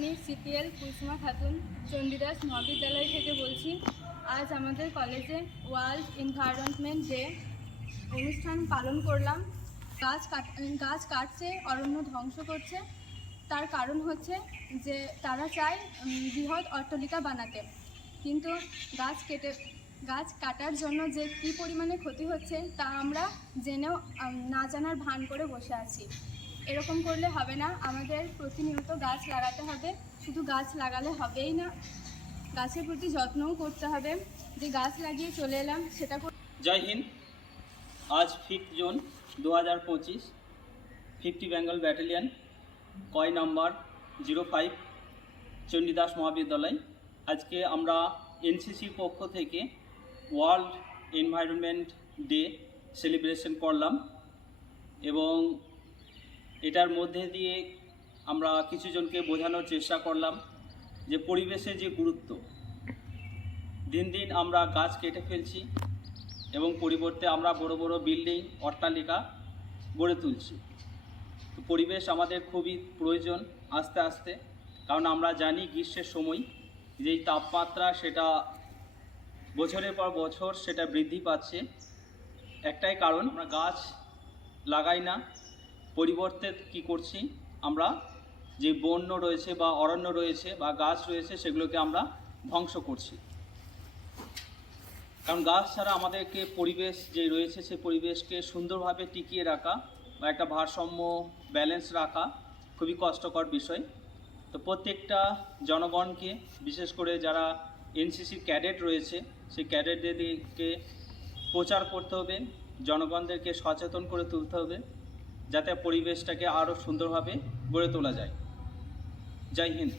আমি সিপিএল কুসুমা খাতুন চণ্ডীদাস মহাবিদ্যালয় থেকে বলছি। আজ আমাদের কলেজে ওয়ার্ল্ড এনভায়রনমেন্ট ডে অনুষ্ঠান পালন করলাম। গাছ কাটছে, অরণ্য ধ্বংস করছে। তার কারণ হচ্ছে যে তারা চায় বৃহৎ অট্টালিকা বানাতে, কিন্তু গাছ কাটার জন্য যে কী পরিমাণে ক্ষতি হচ্ছে তা আমরা জেনেও না জানার ভান করে বসে আছি। এরকম করলে হবে না, আমাদের প্রতিনিয়ত গাছ লাগাতে হবে। শুধু গাছ লাগালে হবেই না, গাছের প্রতি যত্নও করতে হবে। যে গাছ লাগিয়ে চলে এলাম সেটা। জয় হিন্দ। আজ 5 জুন 2025, 50 বেঙ্গল ব্যাটালিয়ন, কয় নাম্বার 05, চণ্ডীদাস মহাবিদ্যালয়। আজকে আমরা এনসিসির পক্ষ থেকে ওয়ার্ল্ড এনভায়রনমেন্ট ডে সেলিব্রেশন করলাম এবং এটার মধ্যে দিয়ে আমরা কিছু জনকে বোঝানোর চেষ্টা করলাম যে পরিবেশের যে গুরুত্ব। দিন দিন আমরা গাছ কেটে ফেলছি এবং পরিবর্তে আমরা বড় বড় বিল্ডিং, অট্টালিকা গড়ে তুলছি। তো পরিবেশ আমাদের খুবই প্রয়োজন আস্তে আস্তে, কারণ আমরা জানি গ্রীষ্মের সময় যেই তাপমাত্রা সেটা বছরের পর বছর সেটা বৃদ্ধি পাচ্ছে। একটাই কারণ, আমরা গাছ লাগাই না, পরিবর্তে কি করছি, আমরা যে বন্য রয়েছে বা অরণ্য রয়েছে বা গাছ রয়েছে সেগুলোকে আমরা ধ্বংস করছি। কারণ গাছ ছাড়া আমাদেরকে পরিবেশ যে রয়েছে সেই পরিবেশকে সুন্দরভাবে টিকিয়ে রাখা বা একটা ভারসাম্য ব্যালেন্স রাখা খুবই কষ্টকর বিষয়। তো প্রত্যেকটা জনগণকে, বিশেষ করে যারা এনসিসির ক্যাডেট রয়েছে সেই ক্যাডেটদেরকে প্রচার করতে হবে, জনগণদেরকে সচেতন করে তুলতে হবে যাতে পরিবেশটাকে আরও সুন্দরভাবে গড়ে তোলা যায়। জয় হিন্দ।